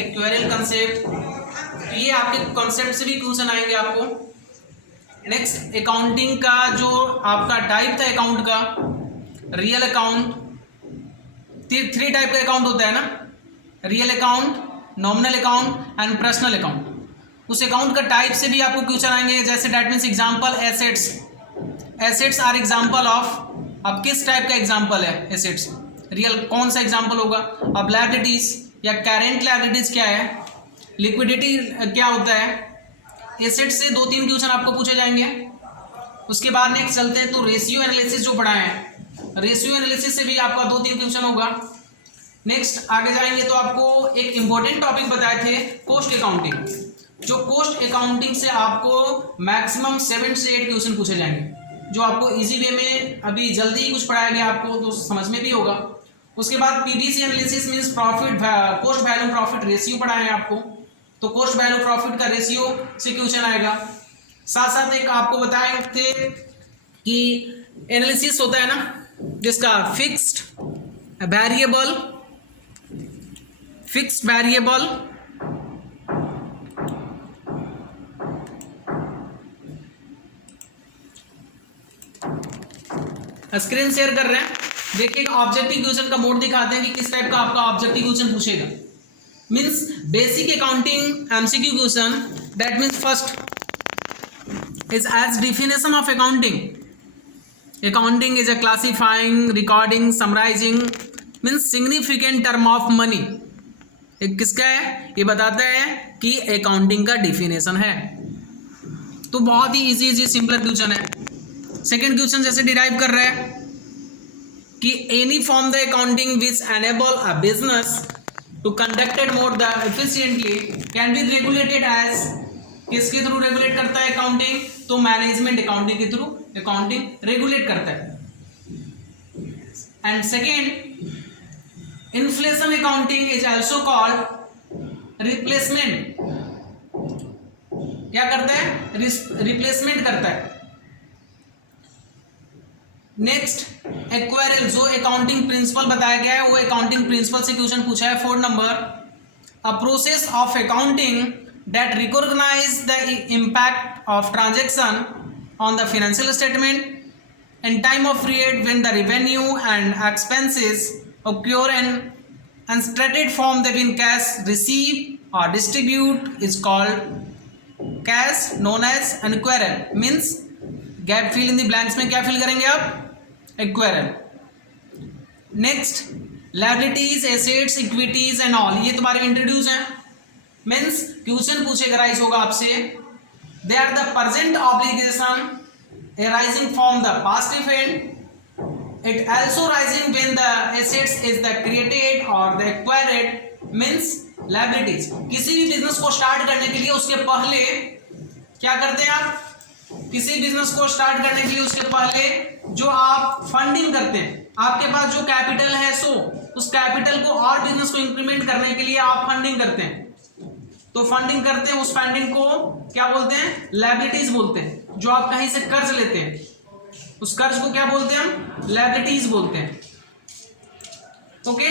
एक्वेरियल concept, तो ये आपके कॉन्सेप्ट से भी क्वेश्चन आएंगे आपको। नेक्स्ट अकाउंटिंग का जो आपका टाइप था अकाउंट का, रियल अकाउंट, थ्री टाइप का अकाउंट होता है ना, real account, nominal account and personal account. उस अकाउंट का टाइप से भी आपको क्वेश्चन आएंगे, जैसे that means example assets, assets are example of, अब किस टाइप का एग्जांपल है एसेट्स, रियल कौन सा एग्जांपल होगा। अब लायबिलिटीज या करेंट लायबिलिटीज क्या है, लिक्विडिटी क्या होता है, एसेट से 2-3 क्वेश्चन आपको पूछे जाएंगे। उसके बाद नेक्स्ट चलते हैं तो रेशियो एनालिसिस जो पढ़ाए हैं, रेशियो एनालिसिस से भी आपका 2-3 क्वेश्चन होगा। नेक्स्ट आगे जाएंगे तो आपको एक इंपॉर्टेंट टॉपिक बताए थे कॉस्ट अकाउंटिंग, जो कॉस्ट अकाउंटिंग से आपको मैक्सिमम 7 से 8 क्वेश्चन पूछे जाएंगे, जो आपको इजी वे में अभी जल्दी ही कुछ पढ़ाया गया आपको तो समझ में भी होगा। उसके बाद PBC analysis means profit cost value profit ratio पढ़ाए हैं आपको, तो कॉस्ट वैल्यू प्रॉफिट का रेशियो से क्वेश्चन आएगा। साथ साथ एक आपको बताए थे कि एनालिसिस होता है ना जिसका fixed variable, fixed variable screen share कर रहे हैं, देखिए ऑब्जेक्टिव क्वेश्चन का मोड दिखाते हैं कि किस टाइप का आपका ऑब्जेक्टिव क्वेश्चन पूछेगा। Means basic accounting MCQ question, that means first is as definition of accounting, accounting is a classifying, recording, summarising means significant term of money. एक किसका है, ये बताता है कि अकाउंटिंग का डिफिनेशन है। तो बहुत ही इजी सिंपल क्वेश्चन है। सेकेंड क्वेश्चन जैसे डिराइव कर रहे हैं कि any form the accounting which enable a business to conducted more the efficiently can be regulated as, किसके थ्रू रेगुलेट करता है अकाउंटिंग, तो मैनेजमेंट अकाउंटिंग के थ्रू अकाउंटिंग रेगुलेट करता है। And second inflation accounting is also called replacement, क्या करता है, रिप्लेसमेंट करता है। नेक्स्ट एक्वेरियल, जो अकाउंटिंग प्रिंसिपल बताया गया है वो अकाउंटिंग प्रिंसिपल से क्वेश्चन पूछा है। 4 number, a process of accounting that recognise the impact of transaction on the financial statement in time of period when the revenue and expenses occur in unstated form that in cash receive or distribute is called cash known as acquiral, means gap fill in the blanks में क्या fill करेंगे आप, acquiral. Next liabilities, assets, equities and all, ये तुम्हारे introduce हैं। Means question पूछेगा rise होगा आपसे, they are the present obligation arising from the past event, it also rising when the assets is the created or the acquired, means liabilities। किसी भी business को start करने के लिए उसके पहले क्या करते हैं आप, किसी बिजनेस को स्टार्ट करने के लिए उसके पहले जो आप फंडिंग करते हैं, आपके पास जो कैपिटल है सो उस कैपिटल को और बिजनेस को इंक्रीमेंट करने के लिए आप फंडिंग करते हैं, तो फंडिंग करते हैं, उस फंडिंग को क्या बोलते हैं, लायबिलिटीज बोलते हैं। जो आप कहीं से कर्ज लेते हैं उस कर्ज को क्या बोलते हैं हम, लायबिलिटीज बोलते हैं। ओके।